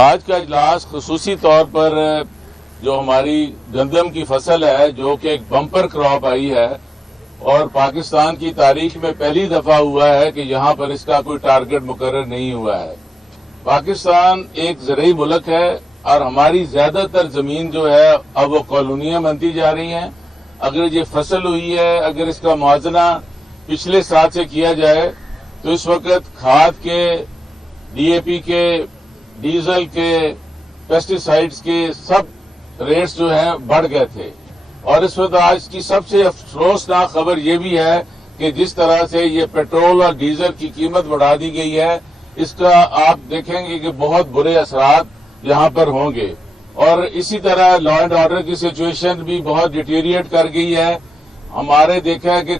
آج کا اجلاس خصوصی طور پر جو ہماری گندم کی فصل ہے جو کہ ایک بمپر کراپ آئی ہے اور پاکستان کی تاریخ میں پہلی دفعہ ہوا ہے کہ یہاں پر اس کا کوئی ٹارگٹ مقرر نہیں ہوا ہے۔ پاکستان ایک زرعی ملک ہے اور ہماری زیادہ تر زمین جو ہے اب وہ کالونیاں بنتی جا رہی ہیں۔ اگر یہ فصل ہوئی ہے، اگر اس کا موازنہ پچھلے سال سے کیا جائے تو اس وقت کھاد کے، ڈی اے پی کے، ڈیزل کے، پیسٹی سائیڈز کے سب ریٹس جو ہیں بڑھ گئے تھے، اور اس وقت آج کی سب سے افسوسناک خبر یہ بھی ہے کہ جس طرح سے یہ پیٹرول اور ڈیزل کی قیمت بڑھا دی گئی ہے، اس کا آپ دیکھیں گے کہ بہت برے اثرات یہاں پر ہوں گے۔ اور اسی طرح لا اینڈ آرڈر کی سچویشن بھی بہت ڈیٹیریٹ کر گئی ہے۔ ہمارے دیکھا ہے کہ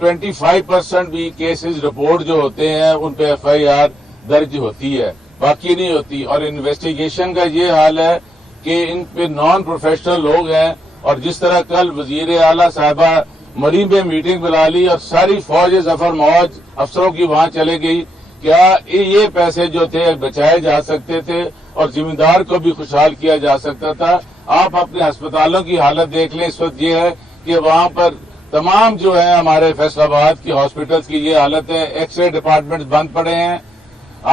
25% بھی کیسز رپورٹ جو ہوتے ہیں ان پہ ایف آئی آر درج ہوتی ہے، باقی نہیں ہوتی۔ اور انویسٹیگیشن کا یہ حال ہے کہ ان پہ نان پروفیشنل لوگ ہیں، اور جس طرح کل وزیر اعلیٰ صاحبہ مریم میں میٹنگ بلا لی اور ساری فوج ظفر موج افسروں کی وہاں چلے گئی، کیا یہ پیسے جو تھے بچائے جا سکتے تھے اور ذمہ دار کو بھی خوشحال کیا جا سکتا تھا؟ آپ اپنے ہسپتالوں کی حالت دیکھ لیں، اس وقت یہ ہے کہ وہاں پر تمام جو ہے ہمارے فیصل آباد کی ہاسپٹلز کی یہ حالت ہے، ایکس رے ڈپارٹمنٹس بند پڑے ہیں،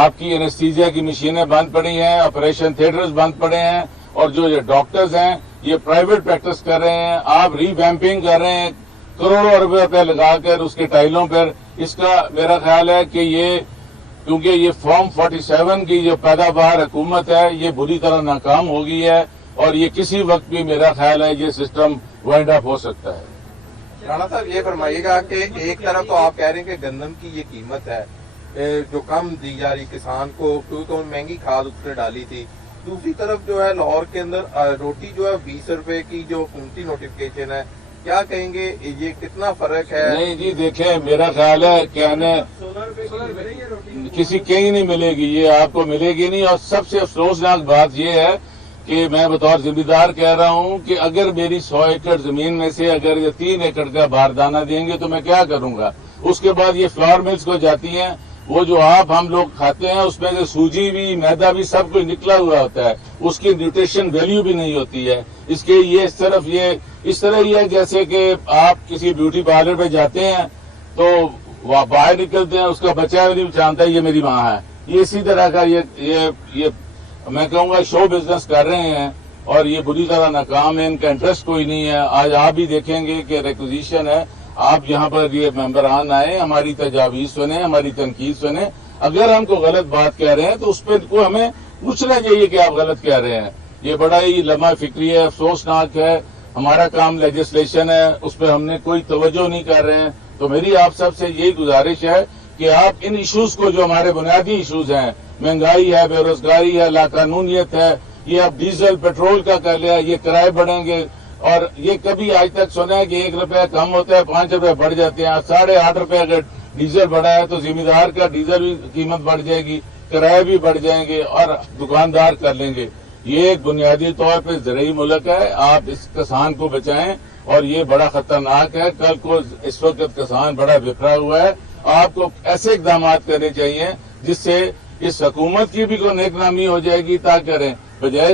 آپ کی انیستھیزیا کی مشینیں بند پڑی ہیں، آپریشن تھیٹرز بند پڑے ہیں، اور جو یہ ڈاکٹرز ہیں یہ پرائیویٹ پریکٹس کر رہے ہیں۔ آپ ری ویمپنگ کر رہے ہیں کروڑوں روپے لگا کر اس کے ٹائلوں پر۔ اس کا میرا خیال ہے کہ یہ کیونکہ یہ فارم 47 کی جو پیداوار حکومت ہے یہ بری طرح ناکام ہو گئی ہے، اور یہ کسی وقت بھی میرا خیال ہے یہ سسٹم وائنڈ اپ ہو سکتا ہے۔ رانا صاحب یہ فرمائیے گا کہ ایک طرف تو آپ کہہ رہے ہیں کہ گندم کی یہ قیمت ہے جو کم دی جا رہی کسان کو، کیونکہ مہنگی کھاد اس نے ڈالی تھی، دوسری طرف جو ہے لاہور کے اندر روٹی جو ہے 20 روپے کی جو حکومتی نوٹیفکیشن ہے، کیا کہیں گے یہ کتنا فرق ہے؟ نہیں جی دیکھیں، میرا خیال ہے کہنے کسی کہیں نہیں ملے گی، یہ آپ کو ملے گی نہیں۔ اور سب سے افسوسناک بات یہ ہے کہ میں بطور ذمہ دار کہہ رہا ہوں کہ اگر میری 100 ایکڑ زمین میں سے اگر یہ 3 ایکڑ کا باردانہ دیں گے تو میں کیا کروں گا؟ اس کے بعد یہ فلاور ملز کو جاتی ہیں، وہ جو آپ ہم لوگ کھاتے ہیں اس میں سے سوجی بھی، میدا بھی سب کچھ نکلا ہوا ہوتا ہے، اس کی نیوٹریشن ویلیو بھی نہیں ہوتی ہے۔ اس کے یہ صرف یہ اس طرح ہی ہے جیسے کہ آپ کسی بیوٹی پارلر پہ جاتے ہیں تو وہ باہر نکلتے ہیں، اس کا بچہ بھی نہیں جانتا یہ میری ماں ہے۔ یہ اسی طرح کا یہ میں کہوں گا شو بزنس کر رہے ہیں، اور یہ بری طرح ناکام ہے، ان کا انٹرسٹ کوئی نہیں ہے۔ آج آپ بھی دیکھیں گے کہ ریکوزیشن ہے، آپ یہاں پر یہ ممبران آئے، ہماری تجاویز سنیں، ہماری تنقید سنیں۔ اگر ہم کو غلط بات کہہ رہے ہیں تو اس پہ کو ہمیں پوچھنا چاہیے کہ آپ غلط کہہ رہے ہیں۔ یہ بڑا ہی لمحہ فکری ہے، افسوسناک ہے۔ ہمارا کام لیجسلیشن ہے، اس پہ ہم نے کوئی توجہ نہیں کر رہے ہیں۔ تو میری آپ سب سے یہی گزارش ہے کہ آپ ان ایشوز کو جو ہمارے بنیادی ایشوز ہیں، مہنگائی ہے، بے روزگاری ہے، لاقانونیت ہے، یہ اب ڈیزل پیٹرول کا کر لیا، یہ کرائے بڑھیں گے، اور یہ کبھی آج تک سنا ہے کہ 1 روپیہ کم ہوتا ہے 5 روپے بڑھ جاتے ہیں۔ 8.5 روپے اگر ڈیزل بڑھا ہے تو ذمہ دار کا ڈیزل بھی قیمت بڑھ جائے گی، کرائے بھی بڑھ جائیں گے، اور دکاندار کر لیں گے۔ یہ ایک بنیادی طور پہ زرعی ملک ہے، آپ اس کسان کو بچائیں، اور یہ بڑا خطرناک ہے۔ کل کو اس وقت کسان بڑا بکھرا ہوا ہے، آپ کو ایسے اقدامات کرنے چاہیے جس سے اس حکومت کی بھی کوئی نیک نامی ہو جائے گی، تا کریں بجائے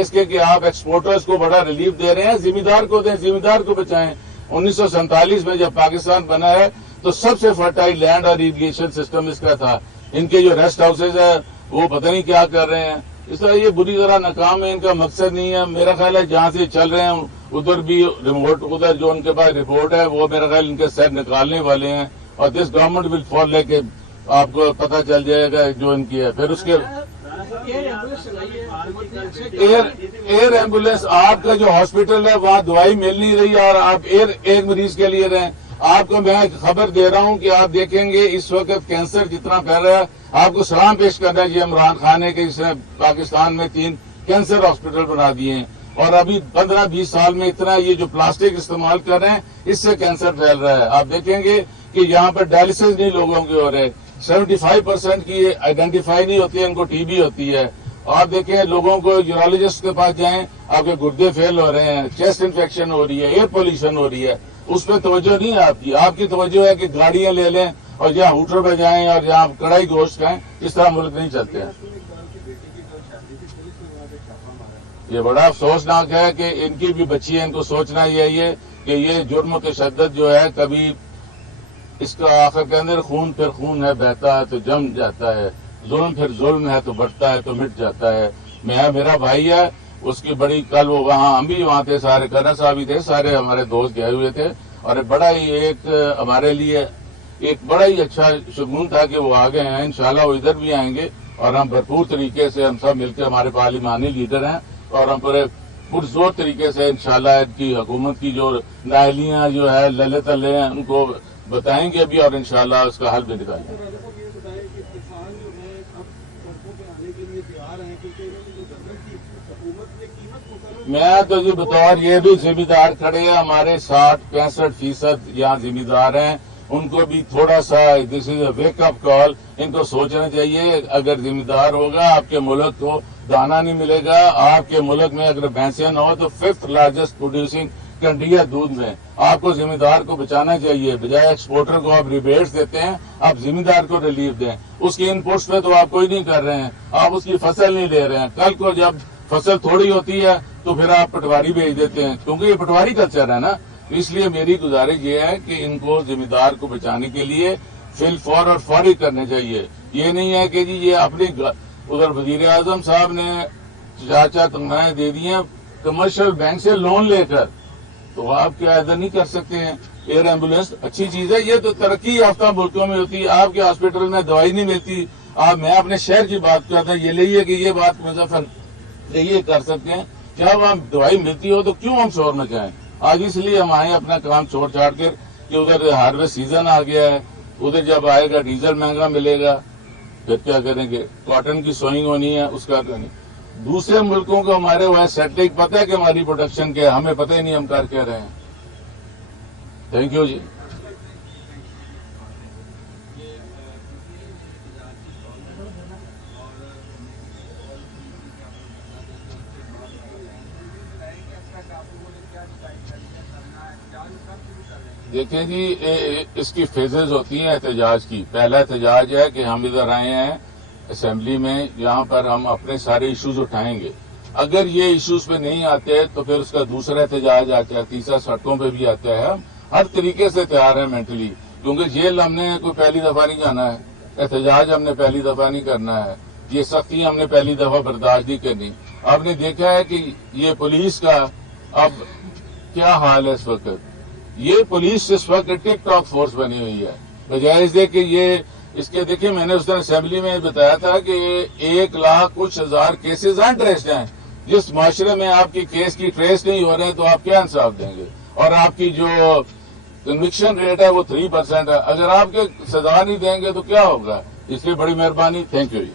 اس کے کہ آپ ایکسپورٹرز کو بڑا ریلیف دے رہے ہیں، ذمہ دار کو دیں، ذمہ دار کو بچائیں۔ 1947 میں جب پاکستان بنا ہے تو سب سے فرٹائل لینڈ اور ایریگیشن سسٹم اس کا تھا۔ ان کے جو ریسٹ ہاؤسز ہیں وہ پتہ نہیں کیا کر رہے ہیں۔ اس طرح یہ بری طرح ناکام ہے، ان کا مقصد نہیں ہے۔ میرا خیال ہے جہاں سے چل رہے ہیں ادھر بھی ریموٹ، ادھر جو ان کے پاس رپورٹ ہے وہ میرا خیال ان کے سر نکالنے والے ہیں، اور دس گورنمنٹ ول فال لے کے آپ کو پتہ چل جائے گا جو ان کی ہے۔ پھر اس کے ایئر ایمبولینس، آپ کا جو ہاسپٹل ہے وہاں دوائی مل نہیں رہی، اور آپ ایک مریض کے لیے رہیں۔ آپ کو میں خبر دے رہا ہوں کہ آپ دیکھیں گے اس وقت کینسر جتنا پھیل رہا ہے، آپ کو سلام پیش کرنا چاہیے عمران خان نے کہ اس نے پاکستان میں 3 کینسر ہاسپٹل بنا دیے ہیں، اور ابھی 15-20 سال میں اتنا یہ جو پلاسٹک استعمال کر رہے ہیں اس سے کینسر پھیل رہا ہے۔ آپ دیکھیں گے کہ یہاں پر ڈائلسس نہیں لوگوں کے ہو رہے، 75% کی آئیڈینٹیفائی نہیں ہوتی ہے، ان کو ٹی بی ہوتی ہے۔ آپ دیکھیں لوگوں کو یورولوجسٹ کے پاس جائیں، آپ کے گردے فیل ہو رہے ہیں، چیسٹ انفیکشن ہو رہی ہے، ایئر پولیوشن ہو رہی ہے، اس پہ توجہ نہیں ہے آپ کی توجہ ہے کہ گاڑیاں لے لیں اور جہاں ہوٹل پہ جائیں اور جہاں کڑائی گوشت کھائیں۔ اس طرح ملک نہیں چلتے ہیں۔ یہ بڑا افسوسناک ہے کہ ان کی بھی بچی ہے، ان کو سوچنا یہی ہے کہ یہ جرم و تشدد جو ہے کبھی اس کا آخر کے اندر خون پھر خون ہے، بہتا ہے تو جم جاتا ہے، ظلم پھر ظلم ہے تو بڑھتا ہے تو مٹ جاتا ہے۔ میرا بھائی ہے، اس کی بڑی کل وہ وہاں ہم بھی وہاں تھے، سارے کرنا صاحب بھی تھے، سارے ہمارے دوست گئے ہوئے تھے، اور بڑا ہی ایک ہمارے لیے ایک بڑا ہی اچھا شگون تھا کہ وہ آ گئے ہیں۔ انشاءاللہ وہ ادھر بھی آئیں گے اور ہم بھرپور طریقے سے ہم سب مل کے، ہمارے پارلیمانی لیڈر ہیں اور ہم پورے پرزور طریقے سے انشاءاللہ ان کی حکومت کی جو نااہلیاں جو ہے للے تلے ہیں ان کو بتائیں گے بھی، اور انشاءاللہ اس کا حل بھی نکالیں گے۔ میں تو یہ بطور یہ بھی ذمہ دار کھڑے ہیں، ہمارے 60-65% یہاں ذمہ دار ہیں، ان کو بھی تھوڑا سا دس از اے ویک اپ کال، ان کو سوچنا چاہیے۔ اگر ذمہ دار ہوگا آپ کے ملک کو دانا نہیں ملے گا، آپ کے ملک میں اگر بھینسیں نہ ہو تو 5th لارجسٹ پروڈیوسنگ کنٹری ہے دودھ میں، آپ کو ذمہ دار کو بچانا چاہیے، بجائے ایکسپورٹر کو آپ ریبیٹس دیتے ہیں، آپ ذمہ دار کو ریلیف دیں۔ اس کی ان پٹس پہ تو آپ کوئی نہیں کر رہے ہیں، آپ اس کی فصل نہیں دے رہے ہیں، کل کو جب فصل تھوڑی ہوتی ہے تو پھر آپ پٹواری بھیج دیتے ہیں، کیونکہ یہ پٹواری کلچر ہے نا۔ اس لیے میری گزارش یہ ہے کہ ان کو ذمہ دار کو بچانے کے لیے فی الفور اور فوری کرنے چاہیے۔ یہ نہیں ہے کہ جی یہ اپنی ادھر وزیر اعظم صاحب نے 4 تنخواہیں دے دی ہیں کمرشل بینک سے لون لے کر، تو آپ کیا ادھر نہیں کر سکتے ہیں؟ ایئر ایمبولینس اچھی چیز ہے، یہ تو ترقی یافتہ ملکوں میں ہوتی ہے۔ آپ کے ہاسپٹل میں دوائی نہیں ملتی، میں اپنے شہر کی بات کرتا ہوں، یہ لیے کہ یہ بات مظفر یہ کر سکتے ہیں، جب ہم دوائی ملتی ہو تو کیوں ہم شور مچائیں؟ آج اس لیے ہم آئے اپنا کام چھوڑ چھاڑ کر کہ ادھر ہارویسٹ سیزن آ گیا ہے، ادھر جب آئے گا ڈیزل مہنگا ملے گا، پھر کیا کریں گے؟ کاٹن کی سوئنگ ہونی ہے، اس کا کریں۔ دوسرے ملکوں کو ہمارے وہاں سیٹلائٹ پتہ ہے کہ ہماری پروڈکشن کیا ہے، ہمیں پتہ ہی نہیں ہم کر کیا رہے ہیں۔ تھینک یو جی۔ دیکھیں جی، اس کی فیزز ہوتی ہیں احتجاج کی۔ پہلا احتجاج ہے کہ ہم ادھر آئے ہیں اسمبلی میں، یہاں پر ہم اپنے سارے ایشوز اٹھائیں گے۔ اگر یہ ایشوز پہ نہیں آتے تو پھر اس کا دوسرا احتجاج آتا ہے، تیسرا سڑکوں پہ بھی آتا ہے۔ ہم ہر طریقے سے تیار ہیں مینٹلی، کیونکہ جیل ہم نے کوئی پہلی دفعہ نہیں جانا ہے، احتجاج ہم نے پہلی دفعہ نہیں کرنا ہے، یہ سختی ہم نے پہلی دفعہ برداشت نہیں کرنی۔ آپ نے دیکھا ہے کہ یہ پولیس کا اب کیا حال ہے اس وقت۔ یہ پولیس اس وقت ٹک ٹاک فورس بنی ہوئی ہے، بجائے اس دے کہ یہ اس کے دیکھیں، میں نے اس دن اسمبلی میں بتایا تھا کہ 1,00,000 کیسز انٹریسڈ ہیں۔ جس معاشرے میں آپ کی کیس کی ٹریس نہیں ہو رہے تو آپ کیا انصاف دیں گے؟ اور آپ کی جو کنوکشن ریٹ ہے وہ 3% ہے۔ اگر آپ کے سزا نہیں دیں گے تو کیا ہوگا؟ اس لیے بڑی مہربانی، تھینک یو جی۔